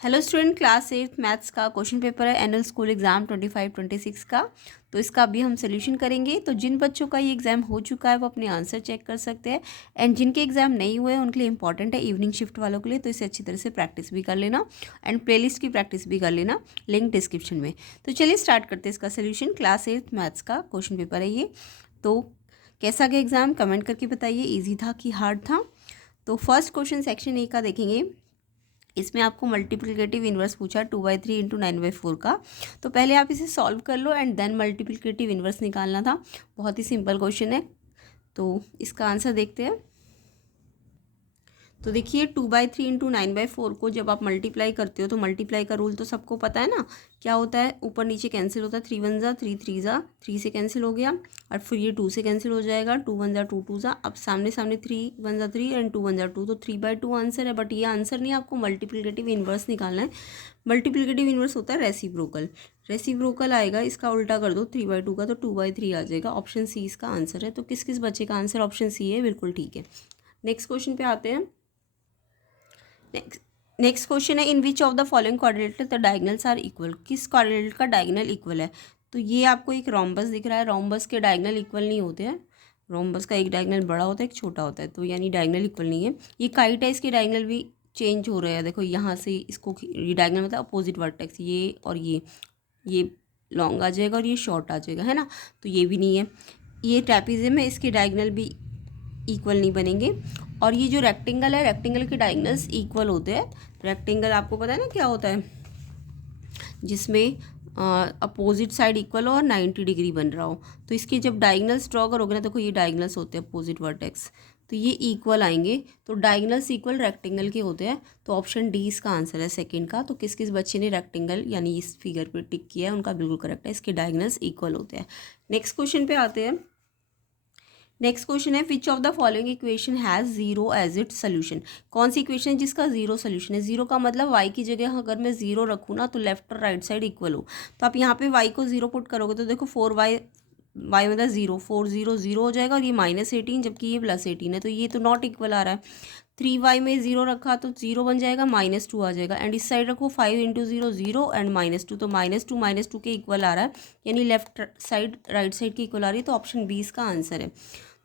Hello student, class 8 maths का question paper है annual school exam 25-26 का। तो इसका अभी हम सोल्यूशन करेंगे। तो जिन बच्चों का ये एग्ज़ाम हो चुका है वो अपने आंसर चेक कर सकते हैं, एंड जिनके एग्ज़ाम नहीं हुए हैं उनके लिए इंपॉर्टेंट है, इवनिंग शिफ्ट वालों के लिए। तो इसे अच्छी तरह से प्रैक्टिस भी कर लेना एंड प्लेलिस्ट की प्रैक्टिस भी कर लेना, लिंक डिस्क्रिप्शन में। तो चलिए स्टार्ट करते हैं इसका सोल्यूशन। क्लास 8 मैथ्स का क्वेश्चन पेपर है ये। तो कैसा गया एग्ज़ाम, कमेंट करके बताइए, ईजी था कि हार्ड था। तो फर्स्ट क्वेश्चन सेक्शन ए का देखेंगे। इसमें आपको मल्टीप्लिकेटिव इन्वर्स पूछा 2/3 इंटू 9/4 का। तो पहले आप इसे सॉल्व कर लो एंड देन मल्टीप्लिकेटिव इन्वर्स निकालना था। बहुत ही सिंपल क्वेश्चन है। तो इसका आंसर देखते हैं। तो देखिए 2/3 इंटू 9/4 को जब आप मल्टीप्लाई करते हो तो मल्टीप्लाई का रूल तो सबको पता है ना, क्या होता है, ऊपर नीचे कैंसिल होता है। 3 1 जा 3 3 जा 3 से कैंसिल हो गया, और फिर ये 2 से कैंसिल हो जाएगा। 2 1 जा 2 2 जा, अब सामने सामने 3 1 जा 3 एंड 2 1 जा 2, तो 3/2 आंसर है। बट ये आंसर नहीं, आपको मल्टीप्लिकेटिव इन्वर्स निकालना है। मल्टीप्लिकेटिव इन्वर्स होता है रेसिप्रोकल। रेसिप्रोकल आएगा, इसका उल्टा कर दो 3/2 का, तो 2/3 आ जाएगा। ऑप्शन सी इसका आंसर है। तो किस किस बच्चे का आंसर ऑप्शन सी है, बिल्कुल ठीक है। नेक्स्ट क्वेश्चन पे आते हैं। नेक्स्ट क्वेश्चन है, in which of the following quadrilateral the diagonals are equal. किस क्वाड्रिलेटरल का डायगनल इक्वल है। तो ये आपको एक रोम्बस दिख रहा है। रोम्बस के डायगनल इक्वल नहीं होते हैं। रोम्बस का एक डायगनल बड़ा होता है, एक छोटा होता है, तो यानी डायगनल इक्वल नहीं है। ये काइट है, इसके डायगनल भी चेंज हो रहे हैं। देखो यहाँ से इसको, ये डायगनल मतलब अपोजिट वर्टेक्स, ये और ये लॉन्ग आ जाएगा और ये शॉर्ट आ जाएगा, है ना। तो ये भी नहीं है। ये ट्रेपेजियम है, इसके डायगनल भी इक्वल नहीं बनेंगे। और ये जो रेक्टेंगल है, रेक्टेंगल के डायगनल्स इक्वल होते हैं। रेक्टेंगल आपको पता है ना क्या होता है, जिसमें अपोजिट साइड इक्वल हो और 90 डिग्री बन रहा हो। तो इसके जब डायगनल्स ड्रॉ करोगे ना, देखो ये डायगनल्स होते हैं अपोजिट वर्टेक्स, तो ये इक्वल आएंगे। तो डायगनल्स इक्वल रेक्टेंगल के होते हैं। तो ऑप्शन डी इसका आंसर है सेकंड का। तो किस किस बच्चे ने रेक्टेंगल यानी इस फिगर पे टिक किया है उनका बिल्कुल करेक्ट है, इसके डायगनल्स इक्वल होते हैं। नेक्स्ट क्वेश्चन पे आते हैं। नेक्स्ट क्वेश्चन है, which of the following equation has zero as it solution. कौन सी इक्वेशन जिसका जीरो सोल्यूशन है। जीरो का मतलब वाई की जगह अगर मैं जीरो रखूँ ना, तो लेफ्ट और राइट साइड इक्वल हो। तो आप यहाँ पे वाई को जीरो पुट करोगे तो देखो 4y, वाई मतलब जीरो, 4 0 0 हो जाएगा, और ये -18 जबकि ये +18 है, तो ये तो नॉट इक्वल आ रहा है। 3y में जीरो रखा तो जीरो बन जाएगा, -2 आ जाएगा। एंड इस साइड रखो 5 इंटू 0 0 एंड -2, तो -2 के इक्वल आ रहा है, यानी लेफ्ट साइड राइट साइड की इक्वल आ रही है। तो ऑप्शन बी इसका आंसर है।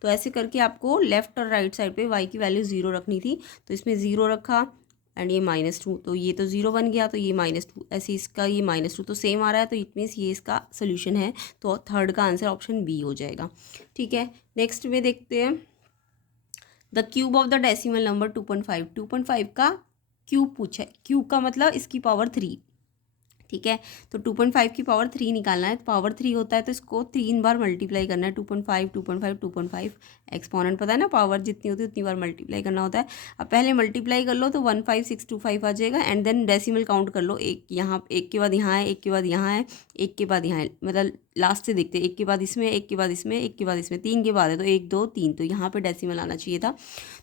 तो ऐसे करके आपको लेफ्ट और राइट साइड पे y की वैल्यू जीरो रखनी थी। तो इसमें ज़ीरो रखा एंड ये -2, तो ये तो ज़ीरो बन गया, तो ये -2, ऐसे इसका ये -2 तो सेम आ रहा है, तो इट मीन्स ये इसका सोल्यूशन है। तो थर्ड का आंसर ऑप्शन बी हो जाएगा। ठीक है, नेक्स्ट में देखते हैं। The cube of the decimal number 2.5। 2.5 का क्यूब पूछा है। क्यूब का मतलब इसकी पावर 3। ठीक है, तो 2.5 की पावर 3 निकालना है। पावर 3 होता है तो इसको 3 बार मल्टीप्लाई करना है। 2.5 2.5 2.5, एक्सपोनेंट पता है ना, पावर जितनी होती है उतनी बार मल्टीप्लाई करना होता है। अब पहले मल्टीप्लाई कर लो तो 15625 आ जाएगा, एंड देन डेसिमल काउंट कर लो। एक यहाँ, एक के बाद यहाँ है, एक के बाद यहाँ है, एक के बाद यहाँ है, मतलब लास्ट से देखते हैं, एक के बाद इसमें, एक के बाद इसमें, एक के बाद इसमें, 3 के बाद है, तो 1 2 3, तो यहाँ पे डेसिमल आना चाहिए था।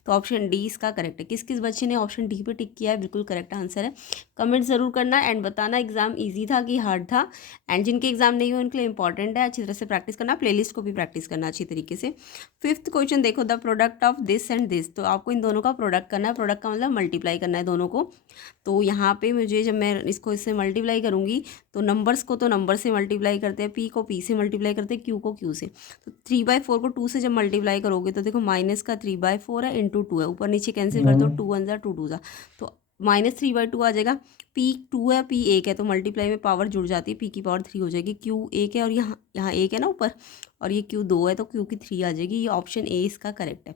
तो ऑप्शन डी इसका करेक्ट है। किस किस बच्चे ने ऑप्शन डी पे टिक किया है, बिल्कुल करेक्ट आंसर है। कमेंट ज़रूर करना एंड बताना एग्जाम ईजी था कि हार्ड था। एंड जिनके एग्जाम नहीं हुए उनके लिए इंपॉर्टेंट है, अच्छी तरह से प्रैक्टिस करना, प्लेलिस्ट को भी प्रैक्टिस करना अच्छी तरीके से। फिफ्थ क्वेश्चन देखो, the product of this and this. तो आपको इन दोनों का प्रोडक्ट करना है। प्रोडक्ट का मतलब मल्टीप्लाई करना है दोनों को। तो यहाँ पे मुझे, जब मैं इसको इससे मल्टीप्लाई करूँगी, तो नंबर्स को तो नंबर से मल्टीप्लाई करते हैं, पी को पी से मल्टीप्लाई करते हैं, क्यू को क्यू से। तो 3/4 को 2 से जब मल्टीप्लाई करोगे तो देखो माइनस का 3/4 है इंटू 2 है, ऊपर नीचे कैंसिल कर दो, 2 1 जा 2 2 जा, तो -3/2 आ जाएगा। पी 2 है, पी 1 है, तो मल्टीप्लाई में पावर जुड़ जाती है, पी की पावर 3 हो जाएगी। क्यू 1 है और यहाँ यहाँ 1 है ना ऊपर, और ये क्यू 2 है, तो क्यू की 3 आ जाएगी। ये ऑप्शन ए इसका करेक्ट है।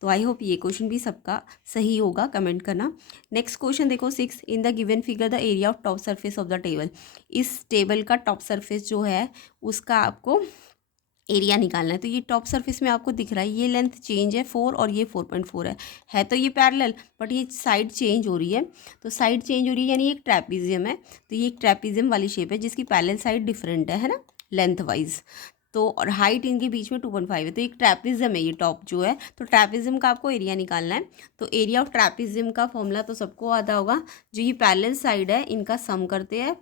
तो आई होप ये क्वेश्चन भी सबका सही होगा, कमेंट करना। नेक्स्ट क्वेश्चन देखो 6, in the given figure the area of top surface of the table. इस टेबल का टॉप सरफेस जो है उसका आपको एरिया निकालना है। तो ये टॉप सरफेस में आपको दिख रहा है, ये लेंथ चेंज है 4 और ये 4.4 है तो ये पैरेलल, बट ये साइड चेंज हो रही है। तो साइड चेंज हो रही है यानी एक ट्रैपीजियम है, तो ये एक ट्रैपीजियम वाली शेप है जिसकी पैरेलल साइड डिफरेंट है ना, लेंथ वाइज। तो और हाइट इनके बीच में 2.5 है, तो एक ट्रैपीजियम है ये टॉप जो है। तो ट्रैपीजियम का आपको एरिया निकालना है। तो एरिया ऑफ ट्रैपीजियम का फॉर्मूला तो सबको आता होगा। जो ये पैरेलल साइड है इनका सम करते हैं,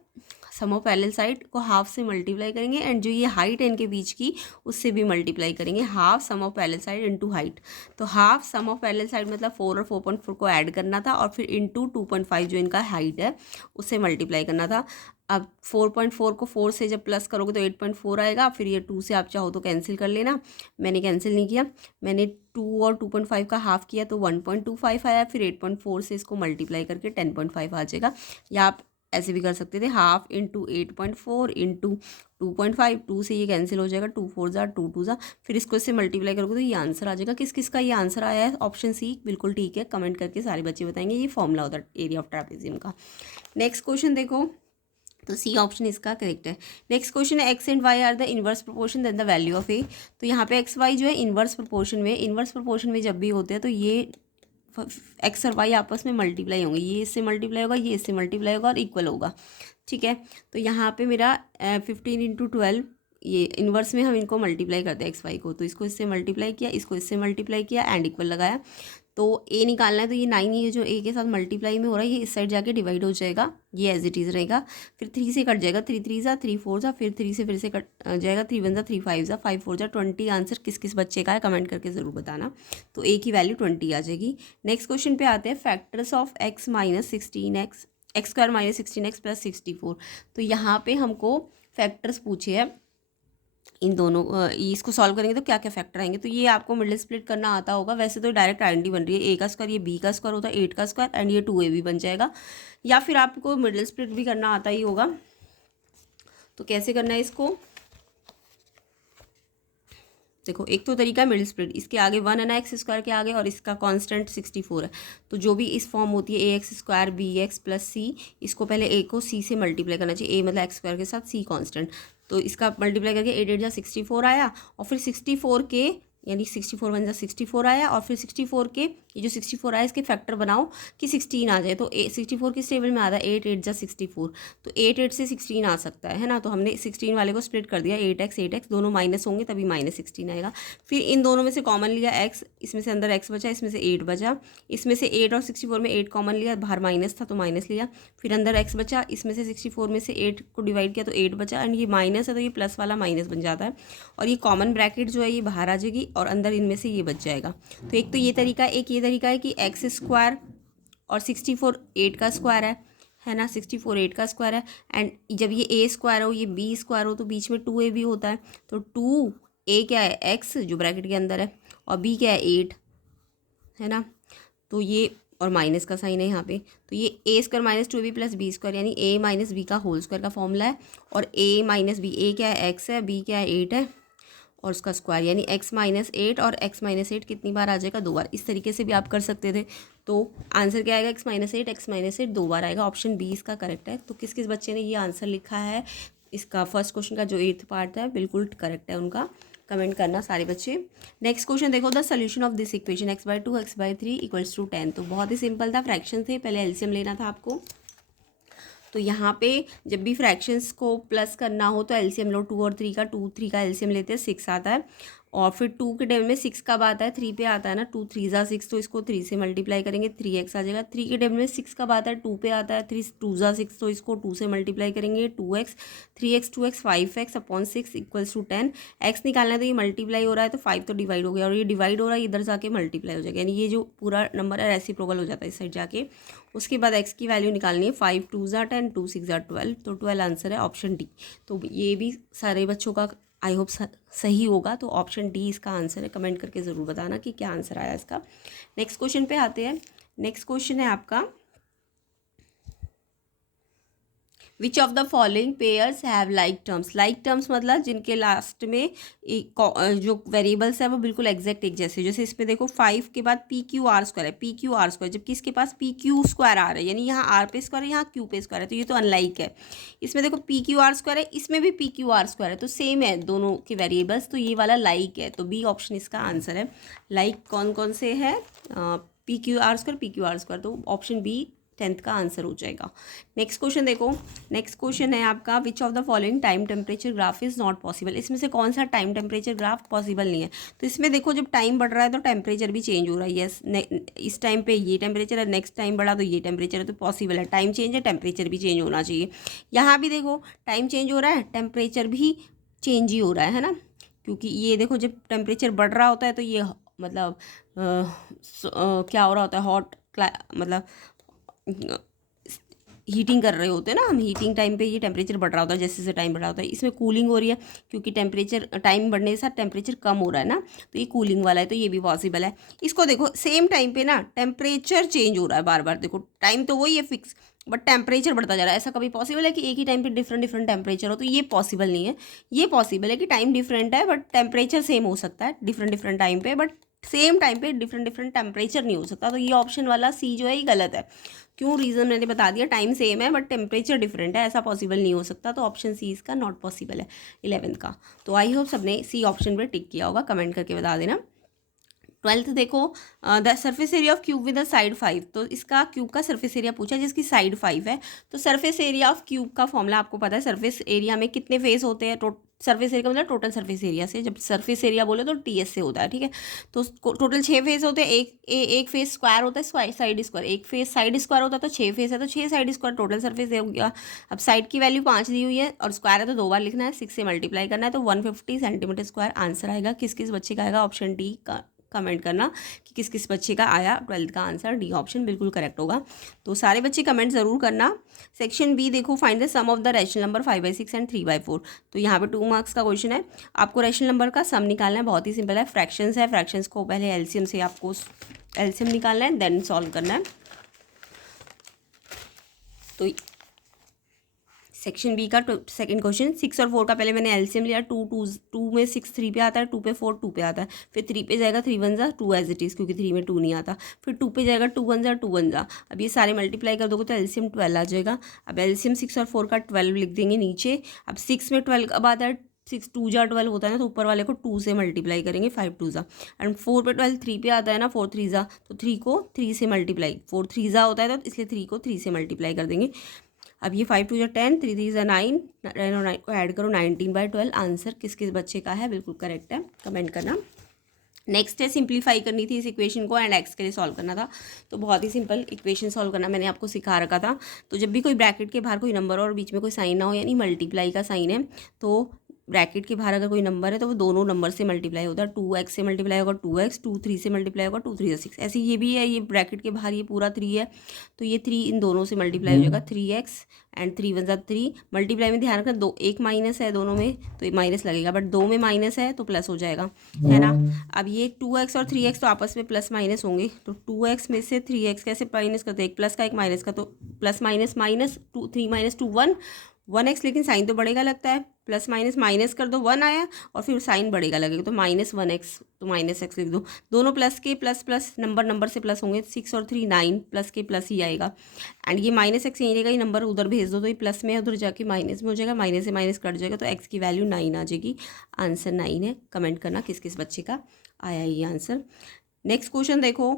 सम ऑफ पैरेलल साइड को हाफ से मल्टीप्लाई करेंगे एंड जो ये हाइट है इनके बीच की उससे भी मल्टीप्लाई करेंगे, half sum of parallel side into height. तो half sum of parallel side मतलब 4 और 4.4 को ऐड करना था और फिर इनटू 2.5 जो इनका हाइट है उससे मल्टीप्लाई करना था। अब 4.4 को 4 से जब प्लस करोगे तो 8.4 आएगा, फिर ये 2 से आप चाहो तो कैंसिल कर लेना, मैंने कैंसिल नहीं किया, मैंने 2 और 2.5 का हाफ किया तो 1.25 आया, फिर 8.4 से इसको मल्टीप्लाई करके 10.5 आ जाएगा। या आप ऐसे भी कर सकते थे, हाफ इंटू 8.4 इंटू 2.5, 2 से ये कैंसिल हो जाएगा, 2 4 ज़ा 2 2 ज़ा, फिर इसको इससे मल्टीप्लाई करोगे तो ये आंसर आ जाएगा। किस किस का ये आंसर आया है? ऑप्शन सी बिल्कुल ठीक है, कमेंट करके सारे बच्चे बताएंगे, ये फॉर्मूला होता है एरिया ऑफ ट्रापेजियम का। नेक्स्ट क्वेश्चन देखो, तो सी ऑप्शन इसका करेक्ट है। नेक्स्ट क्वेश्चन है X and Y are the inverse proportion then the value of A. तो यहाँ पे एक्स वाई जो है इन्वर्स प्रोपोर्शन में जब भी होते हैं तो ये एक्स और वाई आपस में मल्टीप्लाई होंगे, ये इससे मल्टीप्लाई होगा, ये इससे मल्टीप्लाई होगा और इक्वल होगा, ठीक है। तो यहाँ पे मेरा 15 इंटू 12, ये इन्वर्स में हम इनको मल्टीप्लाई करते हैं एक्स वाई को, तो इसको इससे मल्टीप्लाई किया, इसको इससे मल्टीप्लाई किया एंड इक्वल लगाया। तो ए निकालना है, तो ये 9 ये जो ए के साथ मल्टीप्लाई में हो रहा है ये इस साइड जाके डिवाइड हो जाएगा, ये एज इट इज़ रहेगा। फिर 3 से कट जाएगा, 3 3 ज़ा 3 4 ज़ा, फिर 3 से फिर से कट जाएगा, 3 1 ज़ा 3 5 ज़ा 5 4 ज़ा 20। आंसर किस किस बच्चे का है कमेंट करके ज़रूर बताना। तो ए की वैल्यू 20 आ जाएगी। नेक्स्ट क्वेश्चन पे आते हैं, factors of x minus 16x, x square minus 16x plus 64। तो यहाँ पे हमको फैक्टर्स पूछे हैं, इन दोनों इसको सॉल्व करेंगे तो क्या क्या फैक्टर आएंगे। तो ये आपको मिडिल स्प्लिट करना आता होगा, वैसे तो डायरेक्ट आइडेंटिटी बन रही है, ए का स्क्वायर ये बी का स्क्वायर होता है 8 का स्क्वायर एंड ये 2a भी बन जाएगा। या फिर आपको मिडिल स्प्लिट भी करना आता ही होगा, तो कैसे करना है इसको देखो। एक तो तरीका है मिडिल स्प्लिट, इसके आगे 1 है ना एक्स स्क्वायर के आगे और इसका कांस्टेंट 64 है, तो जो भी इस फॉर्म होती है A X square B X plus C, इसको पहले ए को सी से मल्टीप्लाई करना चाहिए, ए मतलब एक्स स्क्वायर के साथ सी कांस्टेंट, तो इसका मल्टीप्लाई करके 8 8 जा 64 आया और फिर 64 के यानी 64 1 जा 64 आया और फिर 64 के ये जो 64 आया इसके फैक्टर बनाओ कि 16 आ जाए। तो 64 किस टेबल में आता है 8 8 जा 64, तो 8 8 से 16 आ सकता है ना। तो हमने 16 वाले को स्प्लिट कर दिया, 8x दोनों माइनस होंगे तभी माइनस 16 आएगा। फिर इन दोनों में से कॉमन लिया x, इसमें से अंदर x बचा, इसमें से 8 बचा, इसमें से 8 और 64 में 8 कॉमन लिया, बाहर माइनस था तो माइनस लिया, फिर अंदर x बचा, इसमें से 64 में से 8 को डिवाइड किया तो 8 बचा एंड ये माइनस है तो ये प्लस वाला माइनस बन जाता है और ये कॉमन ब्रैकेट जो है ये बाहर आ जाएगी और अंदर इनमें से ये बच जाएगा। तो एक तो ये तरीका है, एक ये तरीका है कि एक्स स्क्वायर और 64 8 का स्क्वायर है ना, 64 8 का स्क्वायर है एंड जब ये ए स्क्वायर हो ये बी स्क्वायर हो तो बीच में 2a भी होता है, तो 2a क्या है x जो ब्रैकेट के अंदर है और b क्या है 8 है ना, तो ये और माइनस का साइन है यहाँ पे, तो ये a square minus 2b plus b square यानी a माइनस बी का होल स्क्वायर का फॉर्मूला है और a माइनस बी, a क्या है x है, b क्या है 8 है और उसका स्क्वायर यानी x माइनस 8 और x माइनस 8 कितनी बार आ जाएगा 2 बार। इस तरीके से भी आप कर सकते थे, तो आंसर क्या आएगा x माइनस 8 2 बार आएगा, ऑप्शन बी इसका करेक्ट है। तो किस किस बच्चे ने ये आंसर लिखा है इसका फर्स्ट क्वेश्चन का जो 8th पार्ट है बिल्कुल करेक्ट है उनका, कमेंट करना सारे बच्चे। नेक्स्ट क्वेश्चन देखो, the solution of this equation x/2 x/3 equals to 10। तो बहुत ही सिंपल था, फ्रैक्शन थे, पहले एलसीएम लेना था आपको। तो यहाँ पे जब भी फ्रैक्शंस को प्लस करना हो तो एलसीएम लो, 2 और 3 का, 2 3 का एलसीएम लेते हैं 6 आता है और फिर 2 के टेबल में 6 कब आता है 3 पे आता है ना, 2 3 ज़ा 6 तो इसको 3 से मल्टीप्लाई करेंगे 3x आ जाएगा। 3 के टेबल में 6 कब आता है 2 पे आता है, 3 2 ज़ा 6 तो इसको 2 से मल्टीप्लाई करेंगे 2x, 3x 2x 5x upon 6 equals to 10। x निकालना है तो ये मल्टीप्लाई हो रहा है तो 5 तो डिवाइड हो गया और ये डिवाइड हो रहा है इधर जाके मल्टीप्लाई हो जाएगा, यानी ये जो पूरा नंबर है रेसिप्रोकल हो जाता है इस साइड जाके। उसके बाद x की वैल्यू निकालनी है, 5 2 ज़ा 10 2 6 ज़ा 12, तो 12 आंसर है ऑप्शन डी। तो ये भी सारे बच्चों का आई होप सही होगा, तो ऑप्शन डी इसका आंसर है, कमेंट करके ज़रूर बताना कि क्या आंसर आया इसका। नेक्स्ट क्वेश्चन पे आते हैं। नेक्स्ट क्वेश्चन है आपका, विच of the following pairs have like terms. Like terms मतलब जिनके लास्ट में जो वेरिएबल्स है वो बिल्कुल एग्जैक्ट एक जैसे, जैसे इसमें देखो 5 के बाद पी क्यू आर स्क्वायर है, पी क्यू आर स्क्वायर, जबकि इसके पास पी क्यू स्क्वायर आ रहा है, यानी यहाँ आर पे स्क्वायर है यहाँ क्यू पे स्क्वायर है, तो ये तो अनलाइक है। इसमें देखो पी क्यू आर स्क्वायर है, इसमें भी पी क्यू आर स्क्वायर है, तो सेम है दोनों के वेरिएबल्स, तो ये वाला लाइक है, तो बी ऑप्शन इसका आंसर है। लाइक कौन कौन से है, पी क्यू आर स्क्वायर, तो ऑप्शन बी 10th का आंसर हो जाएगा। नेक्स्ट क्वेश्चन देखो, नेक्स्ट क्वेश्चन है आपका विच of the following time temperature graph is not possible. इसमें से कौन सा टाइम टेम्परेचर ग्राफ पॉसिबल नहीं है। तो इसमें देखो जब टाइम बढ़ रहा है तो टेम्परेचर भी चेंज हो रहा है। यस, इस टाइम पे ये टेम्परेचर है, नेक्स्ट टाइम बढ़ा तो ये टेम्परेचर है, तो पॉसिबल है। टाइम चेंज है, टेम्परेचर भी चेंज होना चाहिए। यहाँ भी देखो टाइम चेंज हो रहा है, टेम्परेचर भी चेंज ही हो रहा है ना, क्योंकि ये देखो जब टेम्परेचर बढ़ रहा होता है तो ये मतलब क्या हो रहा होता है, हॉट मतलब हीटिंग कर रहे होते हैं ना हम। हीटिंग टाइम पे ये टेम्परेचर बढ़ रहा होता है, जैसे जैसे टाइम बढ़ रहा होता है। इसमें कूलिंग हो रही है क्योंकि टेम्परेचर टाइम बढ़ने के साथ टेम्परेचर कम हो रहा है ना, तो ये कूलिंग वाला है, तो ये भी पॉसिबल है। इसको देखो सेम टाइम पे ना टेम्परेचर चेंज हो रहा है बार बार। देखो टाइम तो वही है फिक्स, बट टेम्परेचर बढ़ता जा रहा है। ऐसा कभी पॉसिबल है कि एक ही टाइम पे डिफरेंट डिफरेंट टेम्परेचर हो? तो ये पॉसिबल नहीं है। ये पॉसिबल है कि टाइम डिफरेंट है बट टेम्परेचर सेम हो सकता है डिफरेंट डिफरेंट टाइम पे, बट सेम टाइम पे डिफरेंट डिफरेंट टेम्परेचर नहीं हो सकता। तो ये ऑप्शन वाला सी जो है ये गलत है। क्यों? रीज़न मैंने बता दिया, टाइम सेम है बट टेम्परेचर डिफरेंट है, ऐसा पॉसिबल नहीं हो सकता। तो ऑप्शन सी इसका नॉट पॉसिबल है 11th का। तो आई होप सबने सी ऑप्शन पे टिक किया होगा, कमेंट करके बता देना। 12th देखो, the surface area of cube with the side 5। तो इसका क्यूब का सरफेस एरिया पूछा जिसकी साइड 5 है। तो सरफेस एरिया ऑफ क्यूब का फॉर्मूला आपको पता है। सरफेस एरिया में कितने फेस होते हैं? सरफेस एरिया मतलब टोटल सरफेस एरिया से, जब सरफेस एरिया बोले तो टीएस से होता है, ठीक है। तो टोटल 6 फेस होते हैं। एक फेस स्क्वायर होता है, साइड स्क्वायर। एक फेस साइड स्क्वायर होता है तो 6 फेस है, तो 6 साइड स्क्वायर टोटल सरफेस हो गया। अब साइड की वैल्यू 5 दी हुई है और स्क्वायर है तो 2 बार लिखना है, 6 से मल्टीप्लाई करना है, तो 150 सेंटीमीटर स्क्वायर आंसर आएगा। किस किस बच्चे का आएगा? ऑप्शन डी का कमेंट करना कि किस किस बच्चे का आया 12th का आंसर। डी ऑप्शन बिल्कुल करेक्ट होगा। तो सारे बच्चे कमेंट ज़रूर करना। सेक्शन बी देखो, find the sum of the rational number 5/6 and 3/4। तो यहाँ पे 2 मार्क्स का क्वेश्चन है। आपको रैशनल नंबर का सम निकालना है, बहुत ही सिंपल है। फ्रैक्शंस है, फ्रैक्शंस को पहले एलसीएम से आपको एलसीएम निकालना है, देन सॉल्व करना है। तो सेक्शन बी का सेकंड क्वेश्चन, 6 और 4 का पहले मैंने एलसीएम लिया। 2 में 6 3 पे आता है, 2 पे 4 2 पे आता है। फिर 3 पे जाएगा 3 1 जा 2 एज इट इज़, क्योंकि 3 में 2 नहीं आता। फिर 2 पे जाएगा 2 1 जा 2 1 जा। अब ये सारे मल्टीप्लाई कर दोगे तो एलसीएम 12 आ जाएगा। अब एलसीएम 6 और 4 का 12 लिख देंगे नीचे। अब 6 में 12 अब आता है, 6 2 जा 12 होता है ना, तो ऊपर वाले को 2 से मल्टीप्लाई करेंगे, 5 2 जा। एंड 4 पे 12 3 पे आता है ना, 4 3 जा, तो 3 को 3 से मल्टीप्लाई, 4 3 जा होता है तो इसलिए 3 को 3 से मल्टीप्लाई कर देंगे। अब ये 5 2 जा 10, 3 3 जा 9, 10 और 9 को ऐड करो, 19/12 आंसर किस किस बच्चे का है? बिल्कुल करेक्ट है, कमेंट करना। नेक्स्ट है सिंप्लीफाई करनी थी इस इक्वेशन को एंड एक्स के लिए सॉल्व करना था। तो बहुत ही सिंपल इक्वेशन सॉल्व करना मैंने आपको सिखा रखा था। तो जब भी कोई ब्रैकेट के बाहर कोई नंबर और बीच में कोई साइन ना हो, यानी मल्टीप्लाई का साइन है, तो ब्रैकेट के बाहर अगर कोई नंबर है तो वो दोनों नंबर से मल्टीप्लाई होता है। 2x से मल्टीप्लाई होगा 2x, 2 3 से मल्टीप्लाई होगा 2 3 जा 6। ऐसे ये भी है, ये ब्रैकेट के बाहर ये पूरा 3 है तो ये 3 इन दोनों से मल्टीप्लाई हो जाएगा, 3x एंड 3 1 जा 3। मल्टीप्लाई में ध्यान रखना, दो एक माइनस है दोनों में तो एक माइनस लगेगा, बट 2 में माइनस है तो प्लस हो जाएगा, है ना। अब ये 2x और 3x तो आपस में प्लस माइनस होंगे, तो 2x में से 3x कैसे माइनस करते हैं? एक प्लस का एक माइनस का, तो plus minus minus 2 3 minus 2 1 1x, लेकिन साइन तो बढ़ेगा लगता है। प्लस माइनस माइनस कर दो, 1 आया और फिर साइन बढ़ेगा लगेगा, तो -1x, तो -x लिख दो। दोनों प्लस के प्लस प्लस नंबर से प्लस होंगे, 6 और 3 9, प्लस के प्लस ही आएगा। एंड ये -x यहीं रहेगा, ये नंबर उधर भेज दो तो ये प्लस में उधर जाके माइनस में हो जाएगा, माइनस से माइनस कट जाएगा, तो x की वैल्यू 9 आ जाएगी। आंसर 9 है। कमेंट करना किस किस बच्चे का आया ये आंसर। नेक्स्ट क्वेश्चन देखो,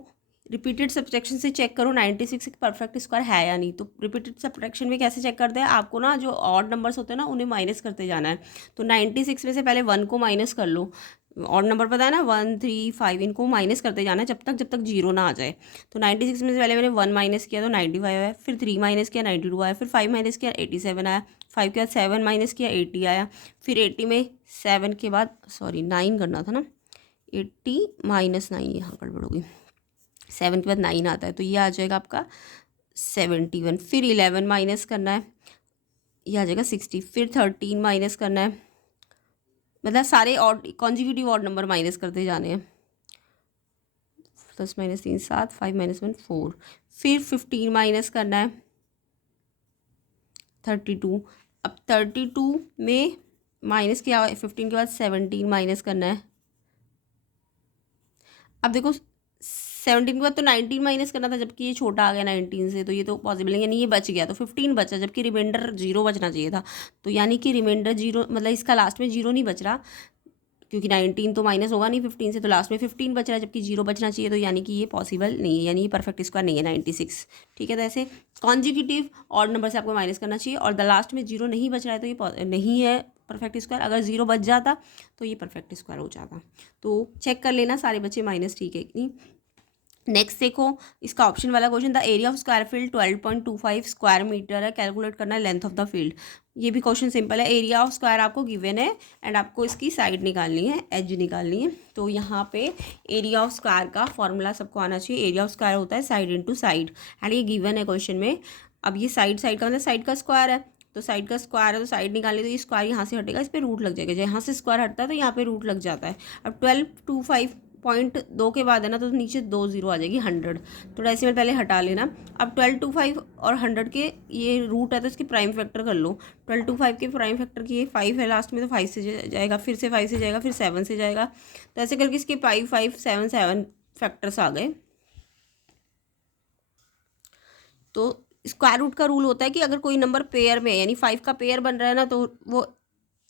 रिपीटेड सब्ट्रैक्शन से चेक करो 96 एक परफेक्ट स्क्वायर है या नहीं। तो रिपीटेड सब्ट्रैक्शन में कैसे चेक करते हैं? आपको ना जो ऑड नंबर्स होते हैं ना उन्हें माइनस करते जाना है। तो 96 में से पहले 1 को माइनस कर लो। ऑड नंबर पता है ना, 1 3 5, इनको माइनस करते जाना है जब तक जीरो ना आ जाए। तो 96 में से पहले मैंने 1 माइनस किया तो 95 आया, फिर 3 माइनस किया 92 आया, फिर 5 माइनस किया 87 आया, 5 के बाद 7 माइनस किया 80 आया, फिर 80 में 7 के बाद 9 करना था ना, 80 - 9 यहाँ गड़बड़ होगी, 7 के बाद 9 आता है तो ये आ जाएगा आपका 71। फिर 11 माइनस करना है, ये आ जाएगा 60। फिर 13 माइनस करना है, मतलब सारे odd consecutive odd number minus करते जाने हैं। 10 - 3 7, 5 - 1 4। फिर 15 माइनस करना है 32। अब 32 में माइनस किया 15 के बाद 17 माइनस करना है। अब देखो 17 के बाद तो 19 माइनस करना था, जबकि ये छोटा आ गया 19 से, तो ये तो पॉसिबल नहीं, यानी ये बच गया, तो 15 बचा, जबकि रिमाइंडर 0 बचना चाहिए था। तो यानी कि रिमाइंडर 0 मतलब इसका लास्ट में 0 नहीं बच रहा, क्योंकि 19 तो माइनस होगा नहीं 15 से, तो लास्ट में 15 बच रहा है, जबकि 0 बचना चाहिए, तो यानी कि ये पॉसिबल नहीं है, यानी ये परफेक्ट स्क्वायर नहीं है 96। ठीक है, तो ऐसे कॉन्जिक्यूटिव ऑड नंबर से आपको माइनस करना चाहिए, और द लास्ट में 0 नहीं बच रहा है तो ये नहीं है परफेक्ट स्क्वायर। अगर 0 बच जाता तो ये परफेक्ट स्क्वायर हो जाता। तो चेक कर लेना सारे बच्चे माइनस ठीक है कि नहीं। नेक्स्ट देखो, इसका ऑप्शन वाला question, the area of square field 12.25 square metre है, कैलकुलेट करना है लेंथ ऑफ द फील्ड। ये भी क्वेश्चन सिंपल है, एरिया ऑफ स्क्वायर आपको गिवन है एंड आपको इसकी साइड निकालनी है, एज निकालनी है। तो यहाँ पे एरिया ऑफ स्क्वायर का फॉर्मूला सबको आना चाहिए। एरिया ऑफ स्क्वायर होता है साइड इंटू साइड, एंड ये गिवन है क्वेश्चन में। अब ये साइड का मतलब साइड का स्क्वायर है, तो साइड का स्क्वायर है तो साइड निकालनी, तो ये स्क्वायर यहाँ से हटेगा, इस पर रूट लग जाएगा, यहाँ से स्क्वायर हटता है तो यहाँ पे रूट लग जाता है। अब 12.25 के बाद है ना, तो नीचे 2 0 आ जाएगी 100, तो डेसिमल पहले हटा लेना। अब 12.25 और 100 के ये रूट है तो इसके प्राइम फैक्टर कर लो। 12.25 के प्राइम फैक्टर की 5 है लास्ट में, तो 5 से जाएगा, फिर से 5 से जाएगा, फिर 7 से जाएगा, तो ऐसे करके इसके 5 5 7 7 फैक्टर्स आ गए। तो स्क्वायर रूट का रूल होता है कि अगर कोई नंबर पेयर में, यानी 5 का पेयर बन रहा है ना, तो वो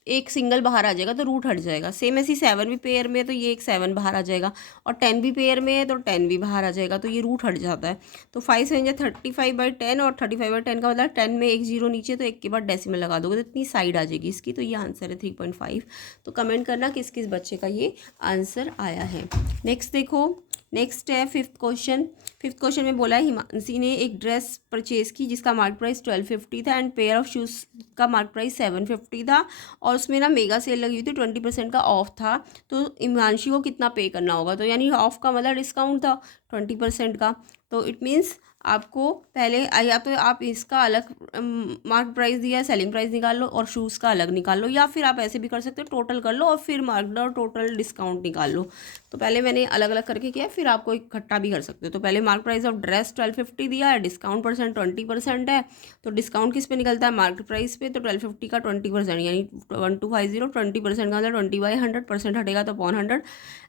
एक सिंगल बाहर आ जाएगा तो रूट हट जाएगा। सेम ऐसी 7 भी पेयर में है तो ये एक 7 बाहर आ जाएगा, और 10 भी पेयर में है तो 10 भी बाहर आ जाएगा, तो ये रूट हट जाता है। तो 5 से 35/10, और 35/10 का मतलब 10 में एक 0 नीचे, तो एक के बाद डेसिमल लगा दोगे तो इतनी साइड आ जाएगी इसकी। तो ये आंसर है 3.5। तो कमेंट करना किस किस बच्चे का ये आंसर आया है। नेक्स्ट देखो, नेक्स्ट है फिफ्थ क्वेश्चन में बोला है हिमांशी ने एक ड्रेस परचेज की जिसका मार्केट प्राइस 1250 था एंड पेयर ऑफ शूज़ का मार्केट प्राइस 750 था, और उसमें ना मेगा सेल लगी हुई थी, 20% का ऑफ था। तो हिमांशी को कितना पे करना होगा, तो यानी ऑफ का मतलब डिस्काउंट था 20% का, तो इट मीन्स आपको पहले या तो आप इसका अलग मार्क प्राइस दिया सेलिंग प्राइस निकाल लो और शूज़ का अलग निकाल लो, या फिर आप ऐसे भी कर सकते हो टोटल कर लो और फिर मार्कड और टोटल डिस्काउंट निकाल लो। तो पहले मैंने अलग अलग करके किया, फिर आपको इकट्ठा भी कर सकते हो। तो पहले मार्क प्राइस ऑफ ड्रेस 1250 दिया है, डिस्काउंट परसेंट 20% है, तो डिस्काउंट किस पे निकलता है, मार्केट प्राइस पे। तो 1250 का 20% यानी 1250, 20% का मतलब 20/100% हटेगा तो अपॉन 100,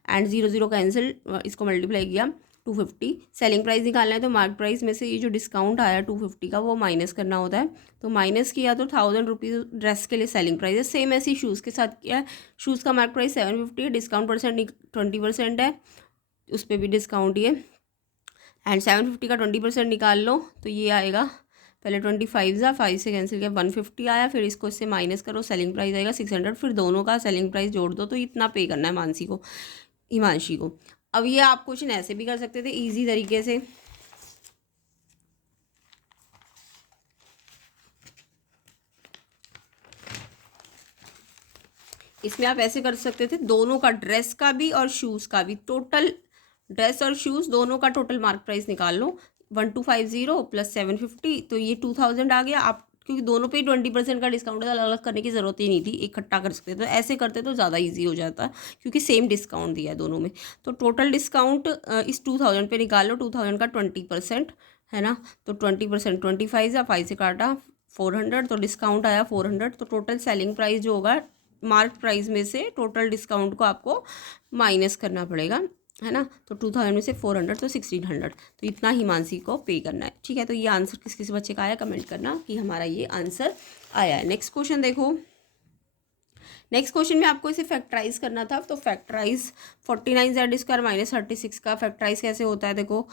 एंड 0 0 कैंसिल, इसको मल्टीप्लाई किया 250। सेलिंग प्राइस निकालना है तो मार्क प्राइस में से ये जो डिस्काउंट आया 250 का वो माइनस करना होता है। तो माइनस किया तो 1000 रुपीज़ ड्रेस के लिए सेलिंग प्राइस है। सेम ऐसी शूज़ के साथ किया है, शूज़ का मार्क प्राइस 750 है, डिस्काउंट परसेंट 20% है, उस पर भी डिस्काउंट ही है, एंड 750 का 20% निकाल लो तो ये आएगा, पहले 25 था, 5 से कैंसिल किया 150 आया, फिर इसको इससे माइनस करो, सेलिंग प्राइस आएगा 600, फिर दोनों का सेलिंग प्राइस जोड़ दो तो इतना पे करना है हिमांशी को। अब ये आप क्वेश्चन ऐसे भी कर सकते थे इजी तरीके से, इसमें आप ऐसे कर सकते थे, दोनों का ड्रेस का भी और शूज़ का भी, टोटल ड्रेस और शूज़ दोनों का टोटल मार्क प्राइस निकाल लो, 1250 प्लस 750, तो ये 2000 आ गया। आप क्योंकि दोनों पे ही 20% का डिस्काउंट है, अलग अलग करने की ज़रूरत ही नहीं थी, इकट्ठा कर सकते, तो ऐसे करते तो ज़्यादा ईजी हो जाता, क्योंकि सेम डिस्काउंट दिया है दोनों में। तो टोटल डिस्काउंट इस 2000 पे निकाल लो, 2000 का 20% है ना, तो 20% 25 या 5 से काटा 400, तो डिस्काउंट आया 400। तो टोटल सेलिंग प्राइस जो होगा मार्क प्राइस में से टोटल डिस्काउंट को आपको माइनस करना पड़ेगा, है ना। तो 2000 में से 400 तो 1600, तो इतना हिमांशी को पे करना है। ठीक है, तो ये आंसर किस किस बच्चे का आया कमेंट करना कि हमारा ये आंसर आया है। नेक्स्ट क्वेश्चन देखो, नेक्स्ट क्वेश्चन में आपको इसे फैक्टराइज करना था, तो फैक्टराइज 49z² माइनस 36 का फैक्टराइज कैसे होता है, देखो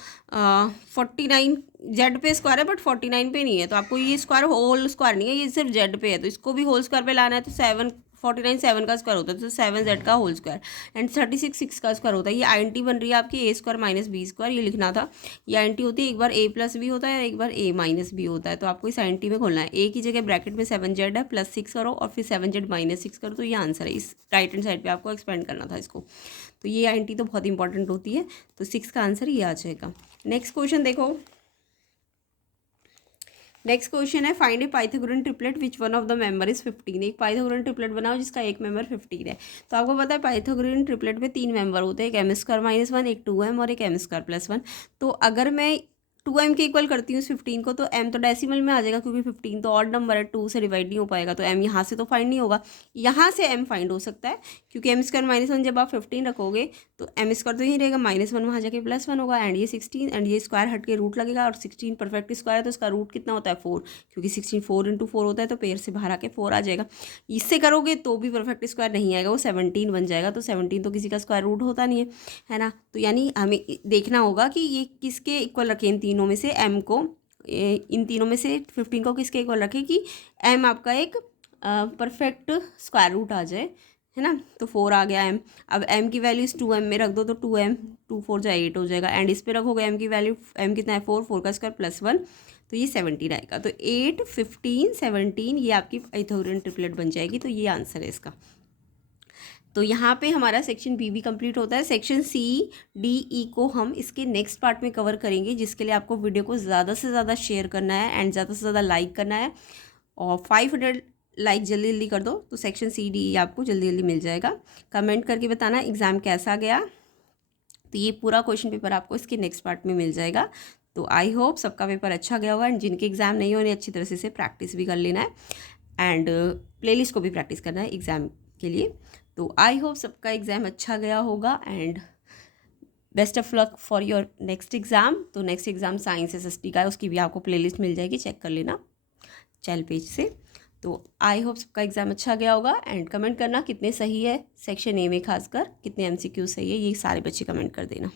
49 जेड पे स्क्वायर है बट 49 पे नहीं है, तो आपको ये स्क्वायर होल स्क्वायर नहीं है, ये सिर्फ जेड पे है, तो इसको भी होल स्क्वायर पे लाना है। तो 49 7 का स्क्वायर होता है, तो 7z का होल स्क्वायर, एंड 36 6 का स्क्वायर होता है। ये आईएनटी बन रही है आपकी a² माइनस b², ये लिखना था। ये आईएनटी होती है, एक बार a प्लस b होता है, एक बार a माइनस b होता है, तो आपको इस आईएनटी में खोलना है। a की जगह ब्रैकेट में 7z है, प्लस 6 करो और फिर 7z माइनस 6 करो, तो ये आंसर है। इस राइट हैंड साइड पर आपको एक्सपेंड करना था इसको, तो ये आईएनटी तो बहुत इंपॉर्टेंट होती है, तो 6 का आंसर ये आ जाएगा। नेक्स्ट क्वेश्चन देखो, नेक्स्ट क्वेश्चन है find A Pythagorean triplet which one of the member is 15। एक पाइथागोरन ट्रिपलेट बनाओ जिसका एक मेंबर 15 है। तो आपको पता है पाइथागोरन ट्रिपलेट में 3 मेंबर होते हैं, एक m² -1, एक 2m और एक m² + 1। तो अगर मैं 2m के इक्वल करती हूँ इस 15 को, तो m तो डेसिमल में आ जाएगा क्योंकि 15 तो ऑड नंबर है, 2 से डिवाइड नहीं हो पाएगा, तो m यहाँ से तो फाइंड नहीं होगा, यहाँ से m फाइंड हो सकता है क्योंकि m² -1 जब आप 15 रखोगे तो m² तो यही रहेगा, -1 वहाँ जाके +1 होगा, एंड ये 16, एंड ये स्क्वायर हट के रूट लगेगा, और 16 परफेक्ट स्क्वायर है तो इसका रूट कितना होता है 4, क्योंकि 16 4 × 4 होता है, तो पेयर से बाहर आके 4 आ जाएगा। इससे करोगे तो भी परफेक्ट स्क्वायर नहीं आएगा, वो 17 बन जाएगा, तो 17 तो किसी का स्क्वायर रूट होता नहीं है ना। तो यानी हमें देखना होगा कि ये किसके इक्वल रखें इन तीनों में से, m को, इन तीनों में से 15 को किसके इक्वल रखें कि m आपका एक परफेक्ट स्क्वायर रूट आ जाए, है ना। तो 4 आ गया m, अब m की वैल्यू इस 2m में रख दो तो 2m 2 4 जाए 8 हो जाएगा, एंड इस पे रखोगे m की वैल्यू, m कितना है 4, 4 का स्क्वायर +1, तो ये 17 आएगा, तो 8 15 17 ये आपकी पाइथागोरियन ट्रिपलेट बन जाएगी। तो ये आंसर है इसका। तो यहाँ पे हमारा सेक्शन बी भी कंप्लीट होता है। सेक्शन सी डी ई को हम इसके नेक्स्ट पार्ट में कवर करेंगे, जिसके लिए आपको वीडियो को ज़्यादा से ज़्यादा शेयर करना है एंड ज़्यादा से ज़्यादा लाइक करना है, और 500 लाइक जल्दी जल्दी कर दो तो सेक्शन सी डी ई आपको जल्दी जल्दी मिल जाएगा। कमेंट करके बताना एग्ज़ाम कैसा गया। तो ये पूरा क्वेश्चन पेपर आपको इसके नेक्स्ट पार्ट में मिल जाएगा। तो आई होप सबका पेपर अच्छा गया होगा, एंड जिनके एग्ज़ाम नहीं हो उन्हें अच्छी तरह से प्रैक्टिस भी कर लेना है, एंड प्लेलिस्ट को भी प्रैक्टिस करना है एग्ज़ाम के लिए। तो आई होप सबका एग्ज़ाम अच्छा गया होगा, and best of luck for your next exam. तो नेक्स्ट एग्ज़ाम साइंस SST का है, उसकी भी आपको प्लेलिस्ट मिल जाएगी, चेक कर लेना चैनल पेज से। तो आई होप सबका एग्ज़ाम अच्छा गया होगा, एंड कमेंट करना कितने सही है सेक्शन ए में, खासकर कितने MCQ सही है, ये सारे बच्चे कमेंट कर देना।